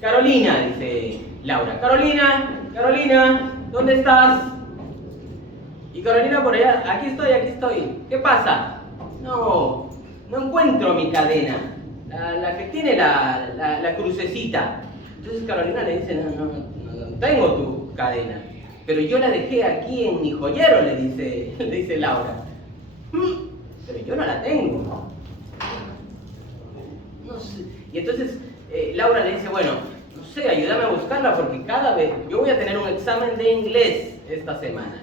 Carolina, dice Laura. Carolina, ¿dónde estás? Y Carolina por allá, aquí estoy. ¿Qué pasa? No encuentro mi cadena. La que tiene la crucecita. Entonces Carolina le dice, no tengo tu cadena. Pero yo la dejé aquí en mi joyero, le dice Laura. Pero yo no la tengo. No sé. Y entonces Laura le dice, bueno, no sé, ayúdame a buscarla porque cada vez, yo voy a tener un examen de inglés esta semana.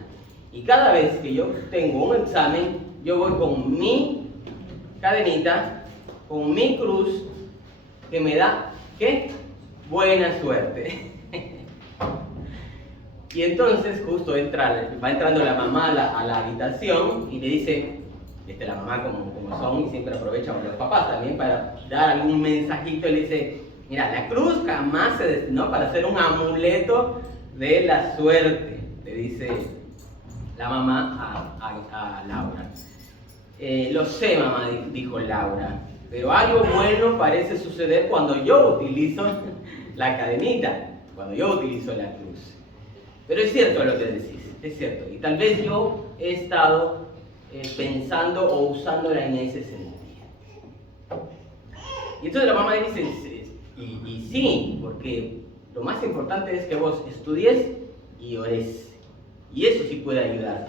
Y cada vez que yo tengo un examen, yo voy con mi cadenita, con mi cruz, que me da, ¿qué? Buena suerte. Y entonces justo va entrando la mamá a la habitación y le dice, la mamá como son y siempre aprovechan, o los papás también, para dar algún mensajito, y le dice, mira, la cruz jamás se destinó para ser un amuleto de la suerte, le dice la mamá a Laura. Lo sé, mamá, dijo Laura, pero algo bueno parece suceder cuando yo utilizo la cadenita, cuando yo utilizo la cruz. Pero es cierto lo que decís, es cierto. Y tal vez yo he estado pensando o usándola en ese sentido. Y entonces la mamá dice, y sí, porque lo más importante es que vos estudies y ores. Y eso sí puede ayudar,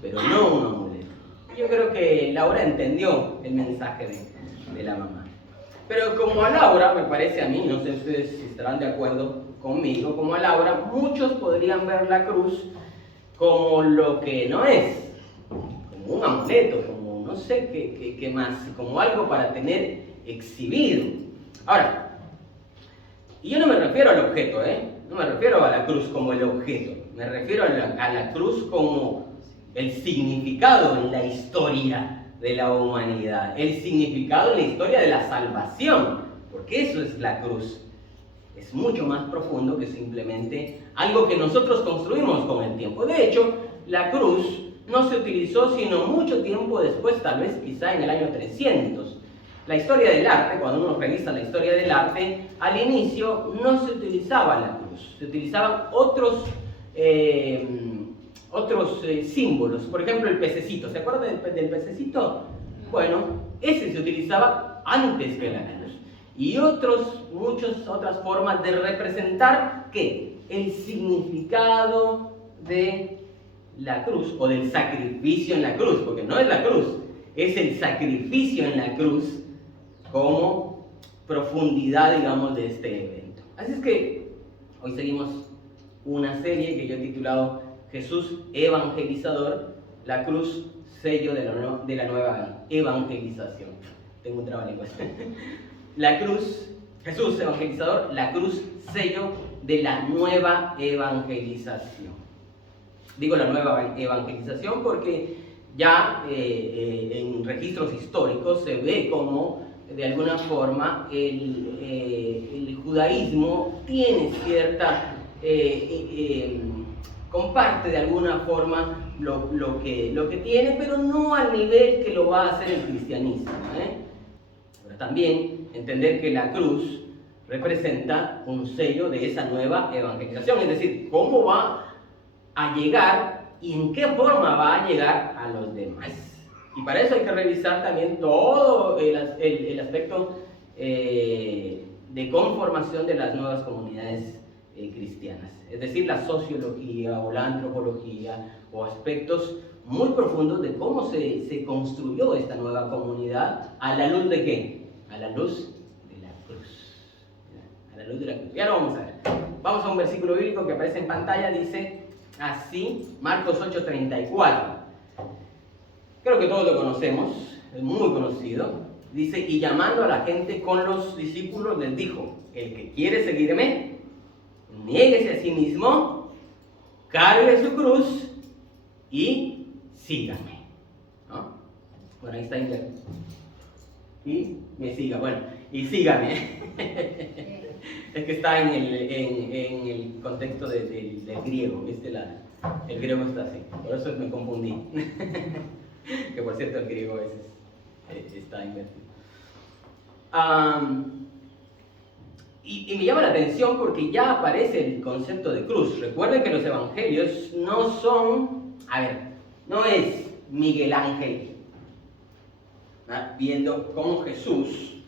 pero no un amuleto. Yo creo que Laura entendió el mensaje de la mamá. Pero como a Laura, me parece a mí, no sé ustedes si estarán de acuerdo conmigo, como a Laura, muchos podrían ver la cruz como lo que no es, como un amuleto, como no sé qué más, como algo para tener exhibido. Ahora, y yo no me refiero al objeto, no me refiero a la cruz como el objeto, me refiero a la cruz como el significado en la historia de la humanidad, el significado en la historia de la salvación, porque eso es la cruz. Es mucho más profundo que simplemente algo que nosotros construimos con el tiempo. De hecho, la cruz no se utilizó sino mucho tiempo después, tal vez quizá en el año 300. La historia del arte, cuando uno revisa la historia del arte, al inicio no se utilizaba la cruz, se utilizaban otros símbolos. Por ejemplo, el pececito. ¿Se acuerdan del pececito? Bueno, ese se utilizaba antes que la cruz. Y muchas otras formas de representar ¿qué? El significado de la cruz o del sacrificio en la cruz, porque no es la cruz, es el sacrificio en la cruz como profundidad, digamos, de este evento. Así es que hoy seguimos una serie que yo he titulado Jesús Evangelizador, la cruz sello de la nueva evangelización. Tengo un trabalenguas. La cruz, Jesús Evangelizador, la cruz sello de la nueva evangelización. Digo la nueva evangelización porque ya en registros históricos se ve como de alguna forma el judaísmo tiene cierta, comparte de alguna forma lo que tiene, pero no al nivel que lo va a hacer el cristianismo. Pero también entender que la cruz representa un sello de esa nueva evangelización, es decir, cómo va a llegar y en qué forma va a llegar a los demás. Y para eso hay que revisar también todo el aspecto de conformación de las nuevas comunidades cristianas, es decir, la sociología o la antropología o aspectos muy profundos de cómo se construyó esta nueva comunidad a la luz de ¿qué? A la luz de la cruz. A la luz de la cruz. Ya lo vamos a ver. Vamos a un versículo bíblico que aparece en pantalla, dice así, Marcos 8:34. Creo que todos lo conocemos, es muy conocido. Dice, y llamando a la gente con los discípulos les dijo, el que quiere seguirme, niéguese a sí mismo, cargue su cruz y sígame. ¿No? Bueno, ahí está invertido. Y me siga, bueno, y sígame. Es que está en el contexto del griego, ¿viste? El griego está así, por eso me confundí. Que por cierto el griego a veces está invertido. Y me llama la atención porque ya aparece el concepto de cruz. Recuerden que los evangelios no son, no es Miguel Ángel viendo cómo Jesús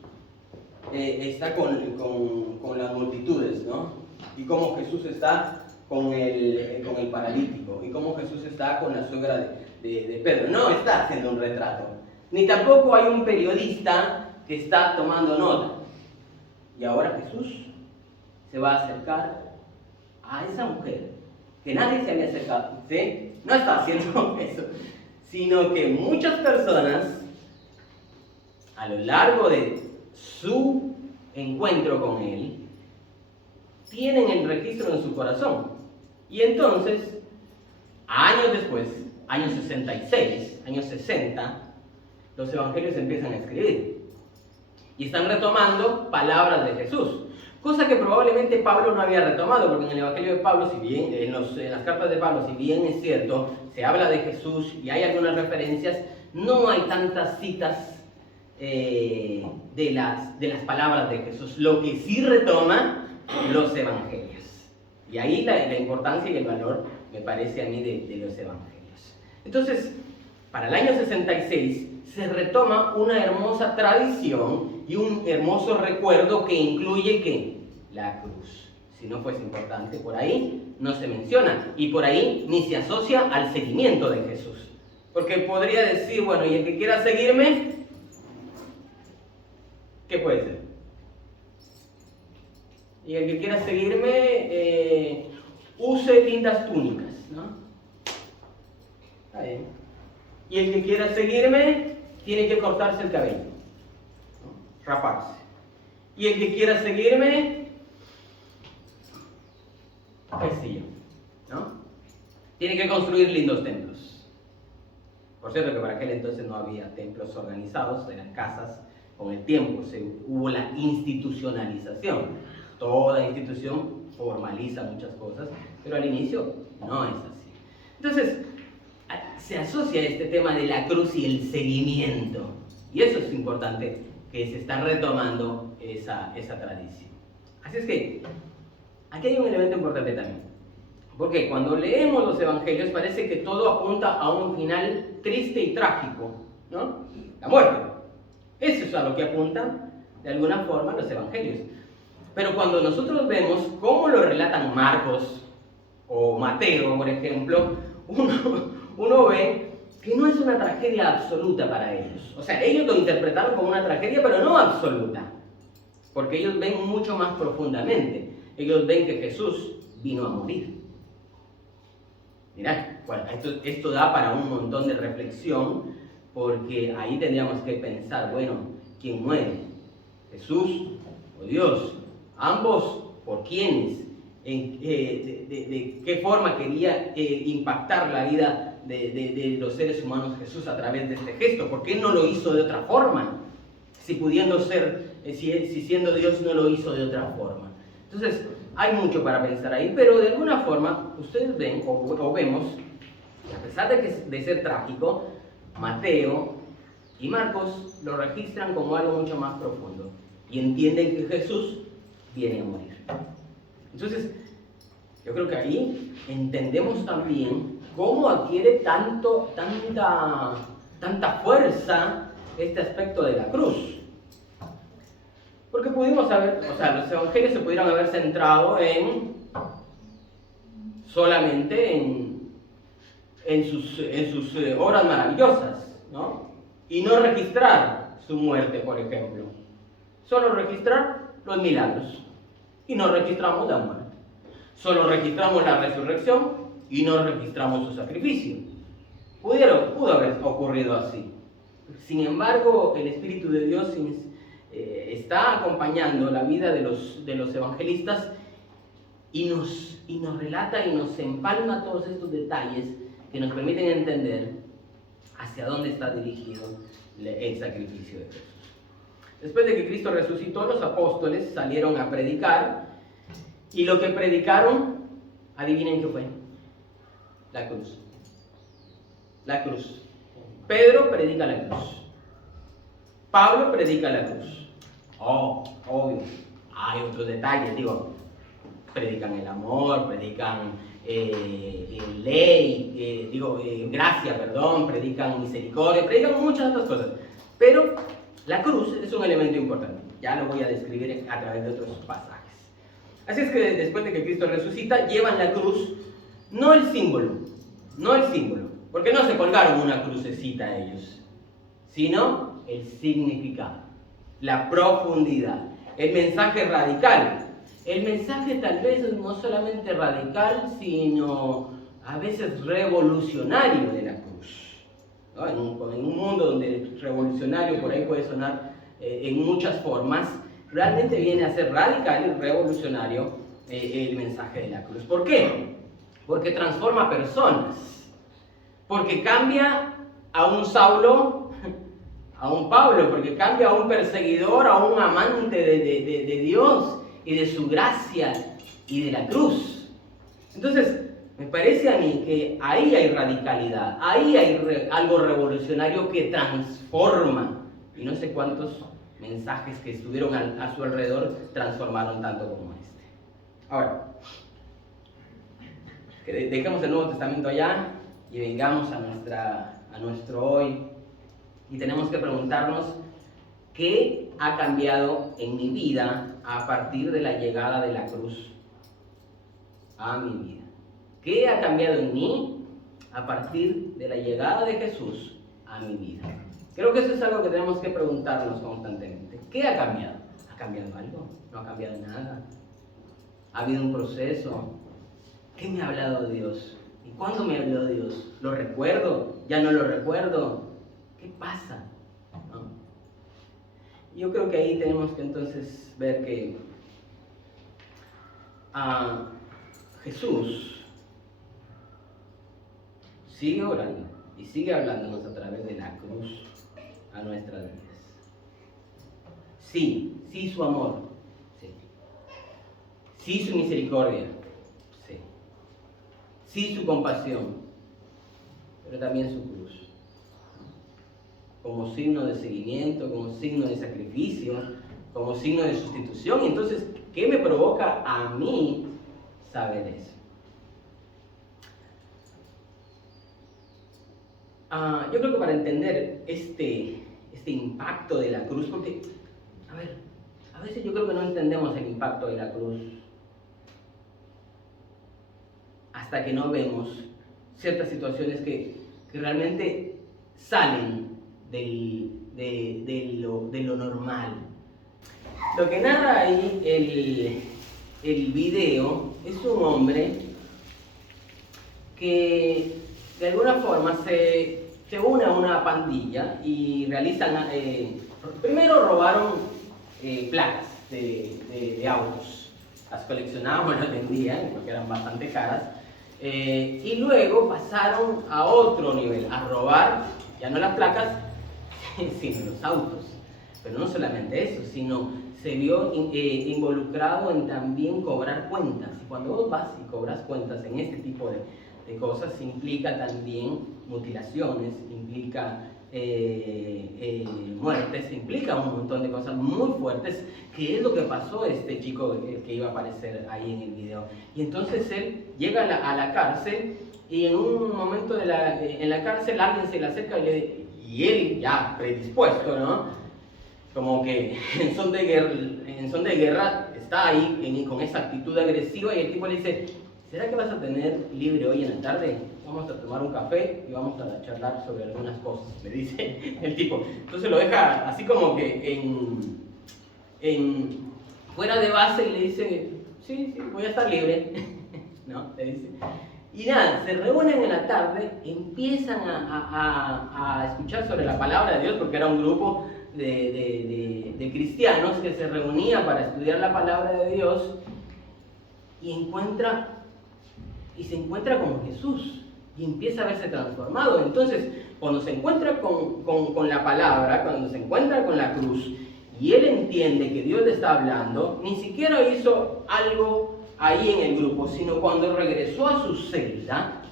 está con las multitudes, ¿no? Y cómo Jesús está con el paralítico, y cómo Jesús está con la suegra de Pedro. No está haciendo un retrato. Ni tampoco hay un periodista que está tomando nota. Y ahora Jesús se va a acercar a esa mujer que nadie se había acercado. ¿Sí? No está haciendo eso, sino que muchas personas a lo largo de su encuentro con él tienen el registro en su corazón. Y entonces, años después, años 66, años 60, los evangelios empiezan a escribir y están retomando palabras de Jesús, cosa que probablemente Pablo no había retomado, porque en el evangelio de Pablo, si bien en las cartas de Pablo, si bien es cierto, se habla de Jesús y hay algunas referencias, no hay tantas citas de las palabras de Jesús. Lo que sí retoma los evangelios, y ahí la importancia y el valor, me parece a mí, de los evangelios. Entonces, para el año 66 se retoma una hermosa tradición y un hermoso recuerdo que incluye ¿qué? La cruz. Si no fuese importante, por ahí no se menciona, y por ahí ni se asocia al seguimiento de Jesús, porque podría decir, bueno, y el que quiera seguirme, ¿qué puede ser? Y el que quiera seguirme, use lindas túnicas, ¿no? Está bien. Y el que quiera seguirme, tiene que cortarse el cabello, ¿no? Raparse. Y el que quiera seguirme, qué sé yo, ¿no? Tiene que construir lindos templos. Por cierto que para aquel entonces no había templos organizados, eran casas. Con el tiempo hubo la institucionalización. Toda institución formaliza muchas cosas, pero al inicio no es así. Entonces, se asocia este tema de la cruz y el seguimiento. Y eso es importante, que se está retomando esa tradición. Así es que, aquí hay un elemento importante también. Porque cuando leemos los evangelios parece que todo apunta a un final triste y trágico, ¿no? La muerte. Eso es a lo que apuntan de alguna forma los evangelios. Pero cuando nosotros vemos cómo lo relatan Marcos o Mateo, por ejemplo, uno ve que no es una tragedia absoluta para ellos. O sea, ellos lo interpretaron como una tragedia, pero no absoluta. Porque ellos ven mucho más profundamente. Ellos ven que Jesús vino a morir. Mirá, bueno, esto da para un montón de reflexión, porque ahí tendríamos que pensar, bueno, ¿quién muere? ¿Jesús o Dios? Ambos, ¿por quiénes? ¿De qué forma quería impactar la vida de los seres humanos Jesús a través de este gesto? ¿Por qué no lo hizo de otra forma? Si pudiendo ser, si siendo Dios no lo hizo de otra forma. Entonces, hay mucho para pensar ahí, pero de alguna forma, ustedes ven o vemos, que a pesar de ser trágico, Mateo y Marcos lo registran como algo mucho más profundo y entienden que Jesús viene a morir. Entonces, yo creo que ahí entendemos también cómo adquiere tanta fuerza este aspecto de la cruz. Porque pudimos haber, o sea, los evangelios se pudieron haber centrado solamente en sus obras maravillosas, ¿no? Y no registrar su muerte, por ejemplo. Solo registrar los milagros. Y no registramos la muerte. Solo registramos la resurrección y no registramos su sacrificio. Pudo haber ocurrido así. Sin embargo, el Espíritu de Dios está acompañando la vida de los evangelistas y nos relata y nos empalma todos estos detalles que nos permiten entender hacia dónde está dirigido el sacrificio de Jesús. Después de que Cristo resucitó, los apóstoles salieron a predicar, y lo que predicaron, adivinen qué fue: la cruz. La cruz. Pedro predica la cruz. Pablo predica la cruz. Oh, obvio. hay otros detalles, predican el amor, predican gracia, perdón, predican misericordia, predican muchas otras cosas. Pero la cruz es un elemento importante. Ya lo voy a describir a través de otros pasajes. Así es que después de que Cristo resucita, llevan la cruz, no el símbolo, porque no se colgaron una crucecita ellos, sino el significado, la profundidad, el mensaje radical. El mensaje tal vez no solamente radical, sino a veces revolucionario de la cruz, ¿no? En un mundo donde revolucionario por ahí puede sonar en muchas formas, realmente viene a ser radical y revolucionario el mensaje de la cruz. ¿Por qué? Porque transforma personas, porque cambia a un Saulo a un Pablo, porque cambia a un perseguidor a un amante de Dios y de su gracia y de la cruz. Entonces, me parece a mí que ahí hay radicalidad, ahí hay algo revolucionario que transforma, y no sé cuántos mensajes que estuvieron a su alrededor transformaron tanto como este. Ahora, que dejemos el Nuevo Testamento allá y vengamos a nuestro hoy, y tenemos que preguntarnos qué ha cambiado en mi vida a partir de la llegada de la cruz a mi vida. ¿Qué ha cambiado en mí a partir de la llegada de Jesús a mi vida? Creo que eso es algo que tenemos que preguntarnos constantemente. ¿Qué ha cambiado? ¿Ha cambiado algo? No ha cambiado nada. ¿Ha habido un proceso? ¿Qué me ha hablado Dios? ¿Y cuándo me habló Dios? ¿Lo recuerdo? ¿Ya no lo recuerdo? ¿Qué pasa? ¿No? Yo creo que ahí tenemos que entonces ver que Jesús sigue orando y sigue hablándonos a través de la cruz a nuestras vidas. Sí su amor, sí su misericordia, sí su compasión, pero también su cruz, como signo de seguimiento, como signo de sacrificio, como signo de sustitución. Y entonces, ¿qué me provoca a mí saber eso? Yo creo que para entender este impacto de la cruz, porque, a veces yo creo que no entendemos el impacto de la cruz hasta que no vemos ciertas situaciones que realmente salen de lo normal. Lo que narra ahí el video es un hombre que de alguna forma se une a una pandilla y realizan, primero robaron placas de autos, las coleccionaban, las vendían porque eran bastante caras, y luego pasaron a otro nivel, a robar ya no las placas, sino los autos. Pero no solamente eso, sino se vio involucrado en también cobrar cuentas. Y cuando vos vas y cobras cuentas en este tipo de cosas, implica también mutilaciones, implica muertes, implica un montón de cosas muy fuertes, que es lo que pasó a este chico que iba a aparecer ahí en el video. Y entonces él llega a la cárcel, y en un momento en la cárcel alguien se le acerca y él ya predispuesto, ¿no? Como que en son de guerra está ahí con esa actitud agresiva, y el tipo le dice: ¿será que vas a tener libre hoy en la tarde? Vamos a tomar un café y vamos a charlar sobre algunas cosas, le dice el tipo. Entonces lo deja así como que fuera de base, y le dice: sí, voy a estar libre, ¿no? Le dice. Y nada, se reúnen en la tarde, empiezan a escuchar sobre la palabra de Dios, porque era un grupo de cristianos que se reunía para estudiar la palabra de Dios, y se encuentra con Jesús y empieza a verse transformado. Entonces, cuando se encuentra con la palabra, cuando se encuentra con la cruz, y él entiende que Dios le está hablando, ni siquiera hizo algo ahí en el grupo, sino cuando regresó a su celda,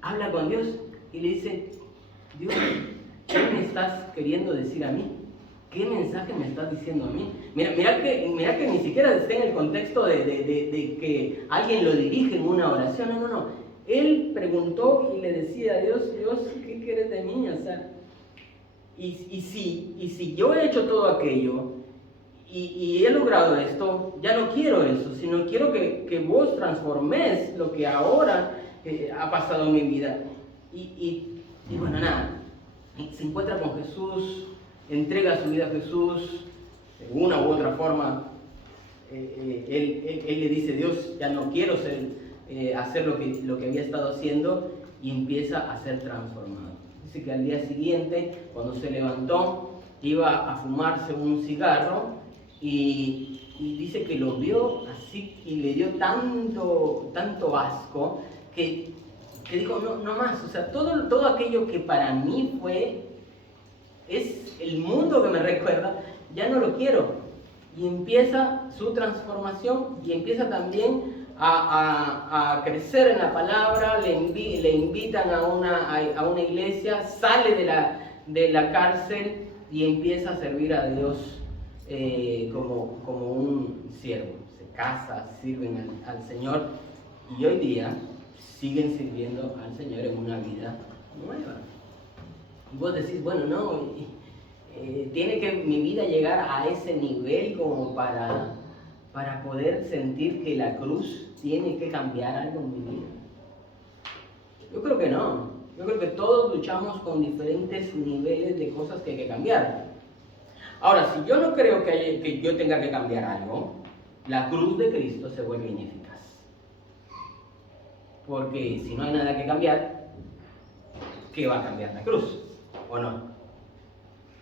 habla con Dios y le dice: Dios, ¿qué me estás queriendo decir a mí? ¿qué mensaje me estás diciendo a mí? Mira que ni siquiera está en el contexto de que alguien lo dirige en una oración. No. Él preguntó y le decía a Dios, ¿qué quieres de mí? O sea, y si yo he hecho todo aquello y he logrado esto, ya no quiero eso, sino quiero que vos transformes lo que ahora ha pasado en mi vida. Y bueno, nada, se encuentra con Jesús, entrega su vida a Jesús, de una u otra forma. Él le dice, Dios, ya no quiero hacer lo que había estado haciendo, y empieza a ser transformado. Dice que al día siguiente, cuando se levantó, iba a fumarse un cigarro y dice que lo vio así y le dio tanto asco que dijo, no más, o sea, todo aquello que para mí es el mundo que me recuerda, ya no lo quiero. Y empieza su transformación y empieza también a crecer en la palabra. Le invitan a una iglesia, sale de la cárcel y empieza a servir a Dios como un siervo. Se casa, sirven al Señor, y hoy día siguen sirviendo al Señor en una vida nueva. Y vos decís, bueno, no, tiene que mi vida llegar a ese nivel como para poder sentir que la cruz tiene que cambiar algo en mi vida. Yo creo que no. Yo creo que todos luchamos con diferentes niveles de cosas que hay que cambiar. Ahora, si yo no creo que yo tenga que cambiar algo, la cruz de Cristo se vuelve ineficaz. Porque si no hay nada que cambiar, ¿qué va a cambiar la cruz? ¿O no?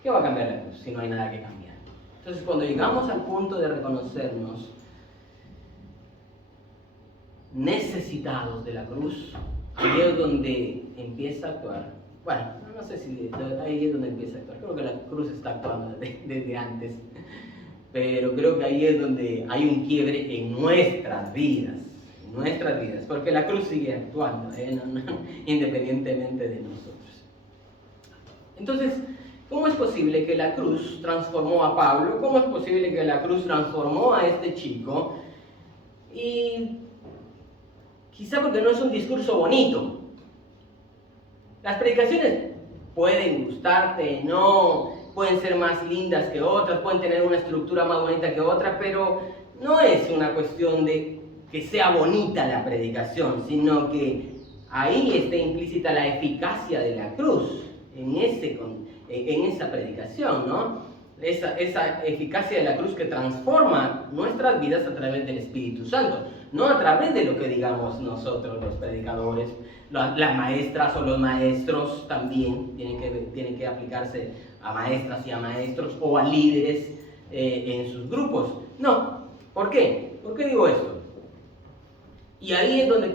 ¿Qué va a cambiar la cruz si no hay nada que cambiar? Entonces, cuando llegamos al punto de reconocernos necesitados de la cruz, ahí es donde empieza a actuar. Bueno, no sé si ahí es donde empieza a actuar. Creo que la cruz está actuando desde antes. Pero creo que ahí es donde hay un quiebre en nuestras vidas. Porque la cruz sigue actuando, independientemente de nosotros. Entonces, ¿cómo es posible que la cruz transformó a Pablo? ¿Cómo es posible que la cruz transformó a este chico? Y quizá porque no es un discurso bonito. Las predicaciones pueden gustarte, no, pueden ser más lindas que otras, pueden tener una estructura más bonita que otra, pero no es una cuestión de que sea bonita la predicación, sino que ahí está implícita la eficacia de la cruz, en esa predicación, ¿no? Esa eficacia de la cruz que transforma nuestras vidas a través del Espíritu Santo, no a través de lo que digamos nosotros los predicadores. Las maestras o los maestros también tienen que aplicarse a maestras y a maestros o a líderes en sus grupos. No, ¿por qué? ¿Por qué digo esto? Y ahí es donde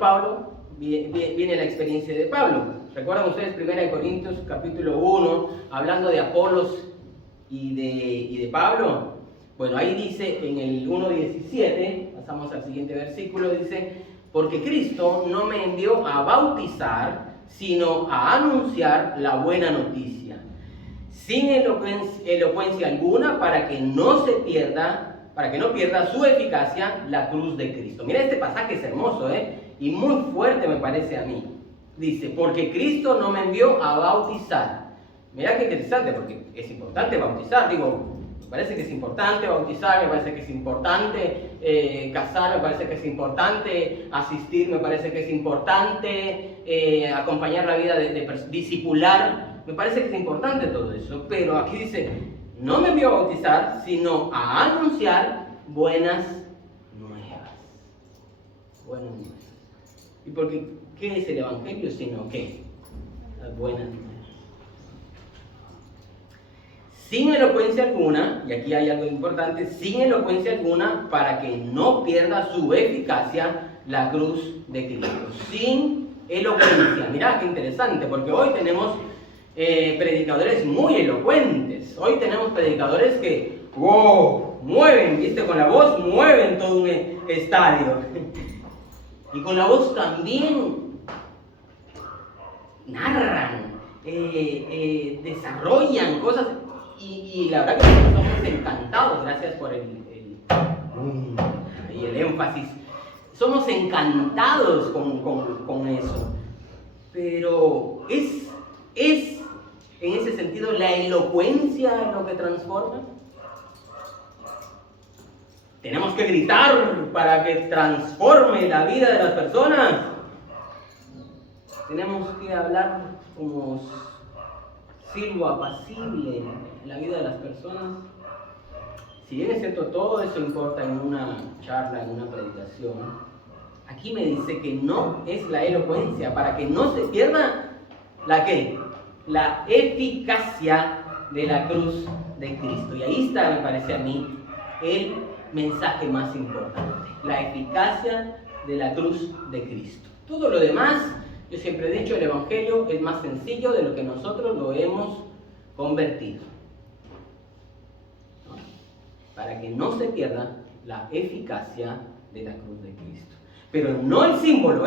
viene la experiencia de Pablo. ¿Recuerdan ustedes 1 Corintios capítulo 1, hablando de Apolos y de Pablo? Bueno, ahí dice en el 1:17, pasamos al siguiente versículo, dice: porque Cristo no me envió a bautizar, sino a anunciar la buena noticia, sin elocuencia alguna, para que no pierda su eficacia la cruz de Cristo. Mira, este pasaje es hermoso, y muy fuerte me parece a mí. Dice, porque Cristo no me envió a bautizar. Mira qué interesante, porque es importante bautizar. Digo, me parece que es importante bautizar, me parece que es importante casar, me parece que es importante asistir, me parece que es importante acompañar la vida de discipular. Me parece que es importante todo eso, pero aquí dice, no me envió a bautizar, sino a anunciar buenas nuevas. Buenas nuevas. ¿Y porque qué es el Evangelio? Sino ¿qué? Las buenas nuevas. Sin elocuencia alguna, y aquí hay algo importante, sin elocuencia alguna, para que no pierda su eficacia la cruz de Cristo. Sin elocuencia. Mirá qué interesante, porque hoy tenemos predicadores muy elocuentes. Hoy tenemos predicadores que, mueven, ¿viste? Con la voz mueven todo un estadio. Y con la voz también narran, desarrollan cosas. Y la verdad que nosotros somos encantados, gracias por el énfasis. Somos encantados con eso. Pero ¿es en ese sentido la elocuencia lo que transforma? ¿Tenemos que gritar para que transforme la vida de las personas? ¿Tenemos que hablar como silbo apacible en la vida de las personas? Si bien es cierto, todo eso importa en una charla, en una predicación, aquí me dice que no es la elocuencia, para que no se pierda ¿la qué? La eficacia de la cruz de Cristo. Y ahí está, me parece a mí, el mensaje más importante, la eficacia de la cruz de Cristo. Todo lo demás, yo siempre he dicho, el Evangelio es más sencillo de lo que nosotros lo hemos convertido. ¿No? Para que no se pierda la eficacia de la cruz de Cristo. Pero no el símbolo,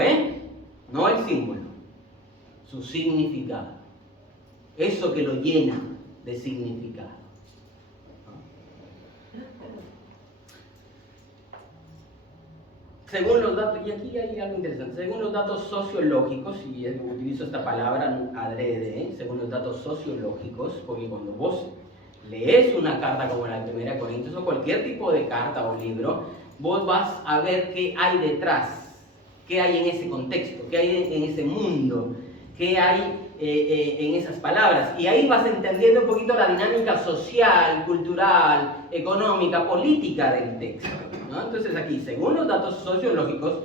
no el símbolo, su significado. Eso que lo llena de significado. Según los datos, y aquí hay algo interesante, según los datos sociológicos, y utilizo esta palabra adrede, según los datos sociológicos, porque cuando vos lees una carta como la de 1 Corintios o cualquier tipo de carta o libro, vos vas a ver qué hay detrás, qué hay en ese contexto, qué hay en ese mundo, qué hay en esas palabras. Y ahí vas entendiendo un poquito la dinámica social, cultural, económica, política del texto, ¿no? Entonces aquí, según los datos sociológicos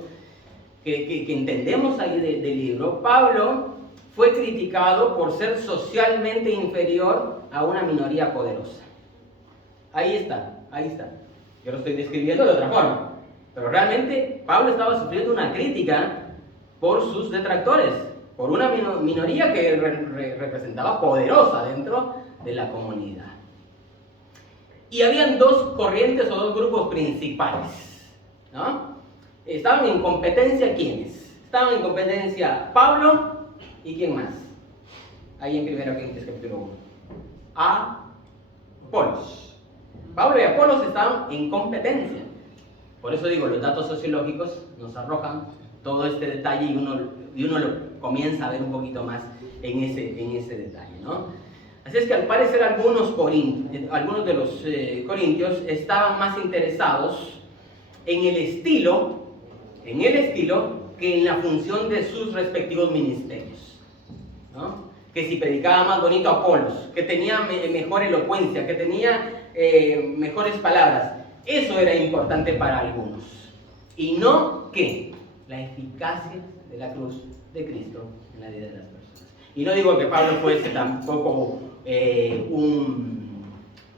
que entendemos ahí del libro, Pablo fue criticado por ser socialmente inferior a una minoría poderosa. Ahí está. Yo lo estoy describiendo de otra forma. Pero realmente Pablo estaba sufriendo una crítica por sus detractores, por una minoría que representaba poderosa dentro de la comunidad. Y habían dos corrientes o dos grupos principales, ¿no? Estaban en competencia ¿quiénes? Estaban en competencia Pablo y ¿quién más? Ahí en 1 Corintios capítulo 1. Apolos. Pablo y Apolos estaban en competencia. Por eso digo, los datos sociológicos nos arrojan todo este detalle y uno lo comienza a ver un poquito más en ese detalle, ¿no? Así es que al parecer algunos de los corintios estaban más interesados en el estilo que en la función de sus respectivos ministerios, ¿no? Que si predicaba más bonito Apolos, que tenía mejor elocuencia, que tenía mejores palabras. Eso era importante para algunos. Y no que la eficacia de la cruz de Cristo en la vida de las personas. Y no digo que Pablo fuese tampoco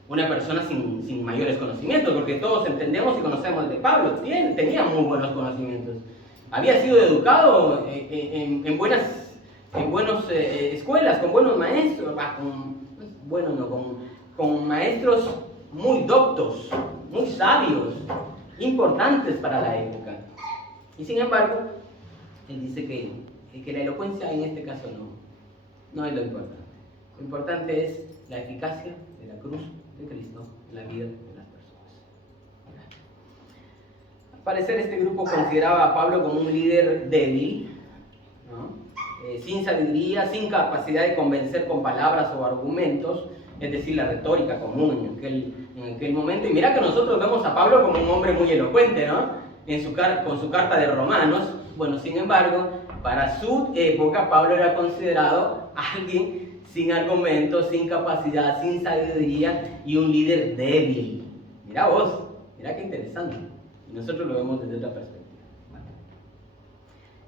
una persona sin mayores conocimientos, porque todos entendemos y conocemos de Pablo. Tenía muy buenos conocimientos. Había sido educado en buenas escuelas, con buenos maestros, con maestros muy doctos, muy sabios, importantes para la época. Y sin embargo, él dice que la elocuencia en este caso no es lo importante. Lo importante es la eficacia de la cruz de Cristo en la vida de las personas. Al parecer este grupo consideraba a Pablo como un líder débil, ¿no? Sin sabiduría, sin capacidad de convencer con palabras o argumentos, es decir, la retórica común en aquel momento. Y mira que nosotros vemos a Pablo como un hombre muy elocuente, ¿no? Con su carta de Romanos. Bueno, sin embargo, para su época Pablo era considerado alguien sin argumentos, sin capacidad, sin sabiduría y un líder débil. Mira vos, mira qué interesante. Y nosotros lo vemos desde otra perspectiva.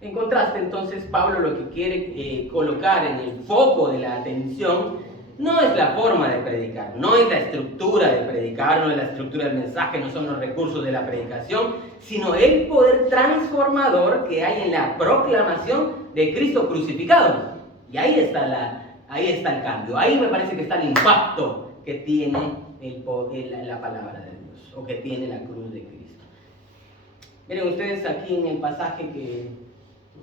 En contraste, entonces, Pablo lo que quiere colocar en el foco de la atención no es la forma de predicar, no es la estructura de predicar, no es la estructura del mensaje, no son los recursos de la predicación, sino el poder transformador que hay en la proclamación de Cristo crucificado. Y ahí está el cambio, ahí me parece que está el impacto que tiene la palabra de Dios, o que tiene la cruz de Cristo. Miren ustedes aquí en el pasaje que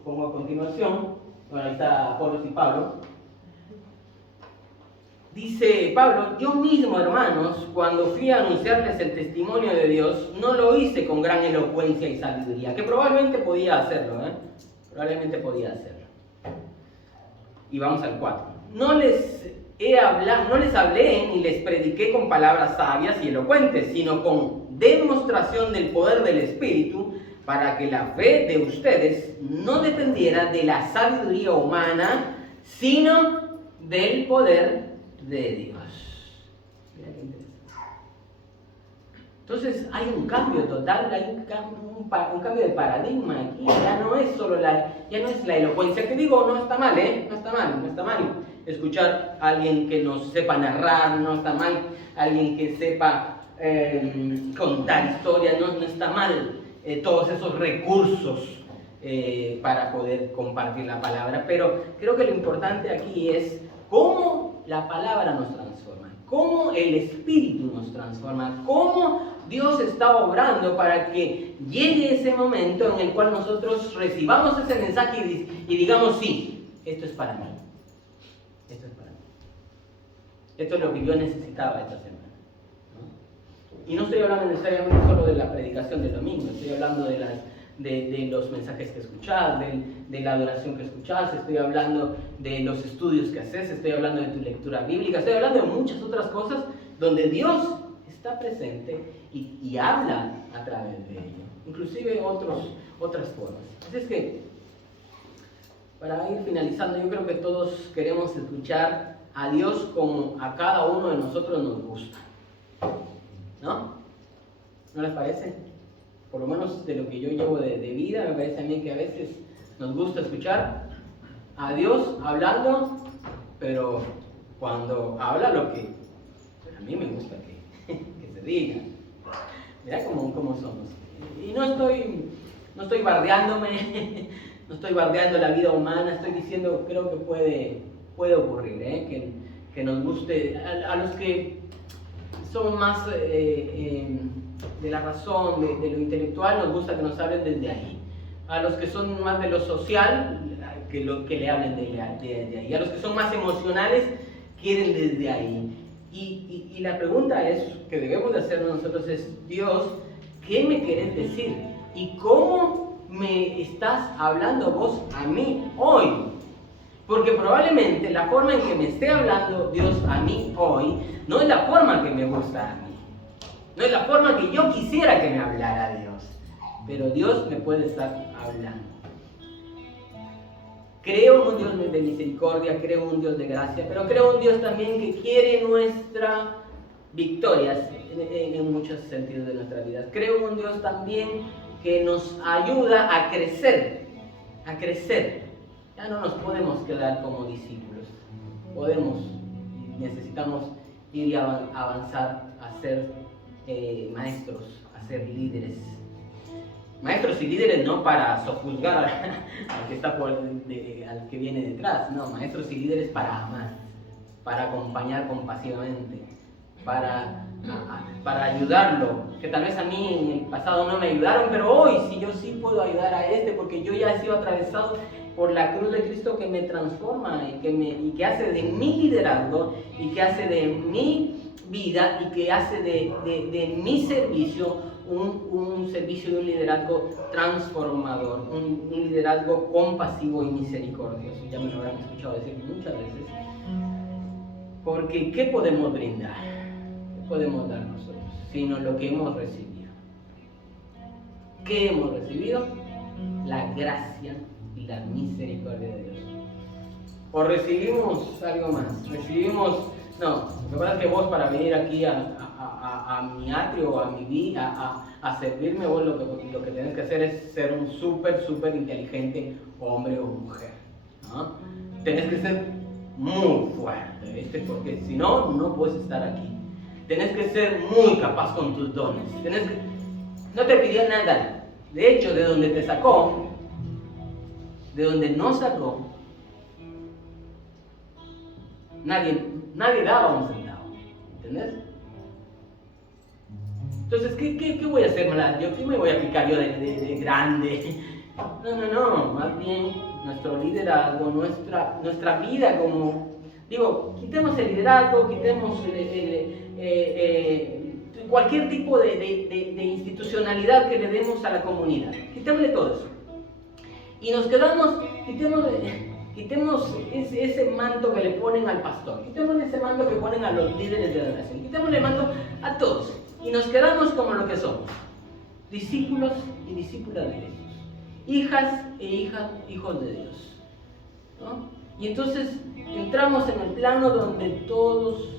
pongo a continuación, bueno, ahí está Apolos y Pablo. Dice Pablo, yo mismo, hermanos, cuando fui a anunciarles el testimonio de Dios, no lo hice con gran elocuencia y sabiduría, que probablemente podía hacerlo, probablemente podía hacerlo. Y vamos al 4. No les hablé ni les prediqué con palabras sabias y elocuentes, sino con demostración del poder del Espíritu, para que la fe de ustedes no dependiera de la sabiduría humana, sino del poder de Dios. Mira qué interesante. Entonces hay un cambio total, hay un cambio de paradigma aquí. Ya no es solo la elocuencia, que digo, no está mal, no está mal escuchar a alguien que nos sepa narrar, no está mal alguien que sepa contar historias, no está mal todos esos recursos para poder compartir la palabra, pero creo que lo importante aquí es cómo la palabra nos transforma, cómo el Espíritu nos transforma, cómo Dios está obrando para que llegue ese momento en el cual nosotros recibamos ese mensaje y digamos, sí, esto es para mí, esto es para mí, esto es lo que yo necesitaba esta semana. Y no estoy hablando necesariamente solo de la predicación del domingo, estoy hablando de los mensajes que escuchás, de la adoración que escuchás, estoy hablando de los estudios que haces, estoy hablando de tu lectura bíblica, estoy hablando de muchas otras cosas donde Dios está presente y habla a través de ello, inclusive otras formas. Así es que, para ir finalizando, yo creo que todos queremos escuchar a Dios como a cada uno de nosotros nos gusta. ¿No? ¿No les parece? Por lo menos de lo que yo llevo de vida, me parece a mí que a veces nos gusta escuchar a Dios hablando, pero cuando habla lo que a mí me gusta que se diga. Mira cómo somos. Y no estoy bardeándome, no estoy bardeando la vida humana, estoy diciendo, creo que puede ocurrir, que nos guste, a los que somos más de la razón, de lo intelectual, nos gusta que nos hablen desde ahí. A los que son más de lo social, que le hablen desde ahí. A los que son más emocionales, quieren desde ahí. Y la pregunta que debemos de hacernos nosotros es, Dios, ¿qué me querés decir? ¿Y cómo me estás hablando vos a mí hoy? Porque probablemente la forma en que me esté hablando Dios a mí hoy no es la forma que me gusta a mí. No es la forma que yo quisiera que me hablara Dios. Pero Dios me puede estar hablando. Creo en un Dios de misericordia, creo en un Dios de gracia, pero creo en un Dios también que quiere nuestra victoria en muchos sentidos de nuestra vida. Creo en un Dios también que nos ayuda a crecer, Ya no nos podemos quedar como discípulos. Necesitamos ir y avanzar a ser maestros, a ser líderes. Maestros y líderes no para sojuzgar al que está al que viene detrás, no, maestros y líderes para amar, para acompañar compasivamente, para ayudarlo, que tal vez a mí en el pasado no me ayudaron, pero hoy sí yo sí puedo ayudar a porque yo ya he sido atravesado por la cruz de Cristo que me transforma y que hace de mi liderazgo y que hace de mi vida y que hace de mi servicio un servicio de un liderazgo transformador, un liderazgo compasivo y misericordioso. Ya me lo habrán escuchado decir muchas veces. Porque ¿qué podemos brindar? ¿Qué podemos dar nosotros? Sino lo que hemos recibido. ¿Qué hemos recibido? La gracia y la misericordia de Dios. O recibimos algo más, no, me parece que vos para venir aquí a mi atrio, a mi vida, a servirme, vos lo que tenés que hacer es ser un súper inteligente hombre o mujer, ¿no? Tenés que ser muy fuerte, ¿viste? Porque si no, no puedes estar aquí. Tenés que ser muy capaz con tus dones. No te pidió nada. De hecho, de donde te sacó, de donde no sacó, nadie daba un centavo, ¿entendés? Entonces, ¿qué voy a hacer? ¿Qué me voy a aplicar yo de grande? No, más bien nuestro liderazgo, nuestra vida como Digo, quitemos el liderazgo, quitemos cualquier tipo de institucionalidad que le demos a la comunidad. Quitémosle todo eso. Y nos quedamos, quitemos ese manto que le ponen al pastor, quitemos ese manto que ponen a los líderes de adoración, quitémosle el manto a todos y nos quedamos como lo que somos, discípulos y discípulas de Jesús, hijas e hijos de Dios, ¿no? Y entonces entramos en el plano donde todos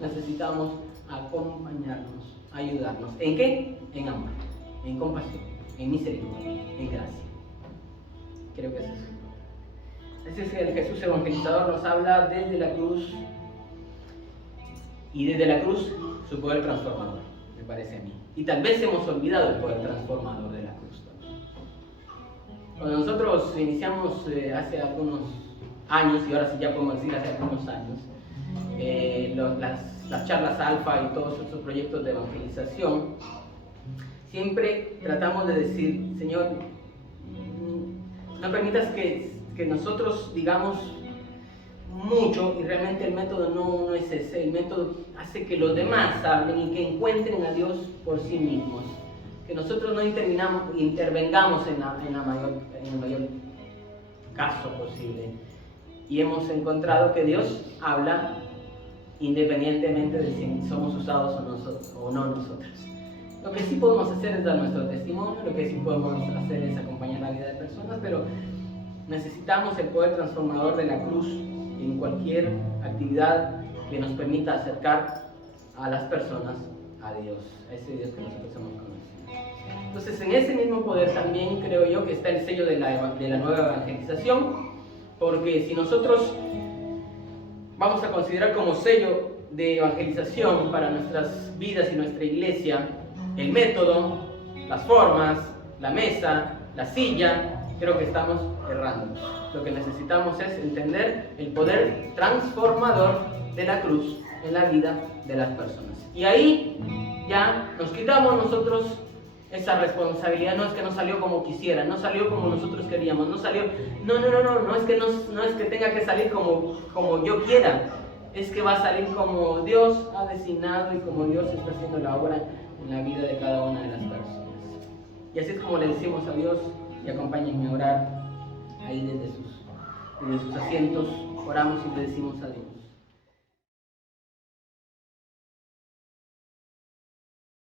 necesitamos acompañarnos, ayudarnos. ¿En qué? En amor, en compasión, en misericordia, en gracia. Creo que es eso. Ese es el Jesús evangelizador, nos habla desde la cruz y desde la cruz su poder transformador, me parece a mí. Y tal vez hemos olvidado el poder transformador de la cruz también. Cuando nosotros iniciamos hace algunos años, y ahora sí ya podemos decir hace algunos años, las charlas alfa y todos estos proyectos de evangelización, siempre tratamos de decir, Señor, no permitas que nosotros digamos mucho y realmente el método no es ese. El método hace que los demás hablen y que encuentren a Dios por sí mismos. Que nosotros no intervengamos en el mayor caso posible. Y hemos encontrado que Dios habla independientemente de si somos usados o no nosotros. Lo que sí podemos hacer es dar nuestro testimonio, lo que sí podemos hacer es acompañar la vida de personas, pero necesitamos el poder transformador de la cruz en cualquier actividad que nos permita acercar a las personas a Dios, a ese Dios que nosotros hemos conocido. Entonces, en ese mismo poder también creo yo que está el sello de la nueva evangelización, porque si nosotros vamos a considerar como sello de evangelización para nuestras vidas y nuestra iglesia el método, las formas, la mesa, la silla, creo que estamos errando. Lo que necesitamos es entender el poder transformador de la cruz en la vida de las personas. Y ahí ya nos quitamos nosotros esa responsabilidad. No es que no salió como quisiera, no salió como nosotros queríamos, no salió, no es que tenga que salir como yo quiera, es que va a salir como Dios ha designado y como Dios está haciendo la obra en la vida de cada una de las personas. Y así es como le decimos a Dios, y acompáñenme a orar ahí desde sus asientos, oramos y le decimos a Dios.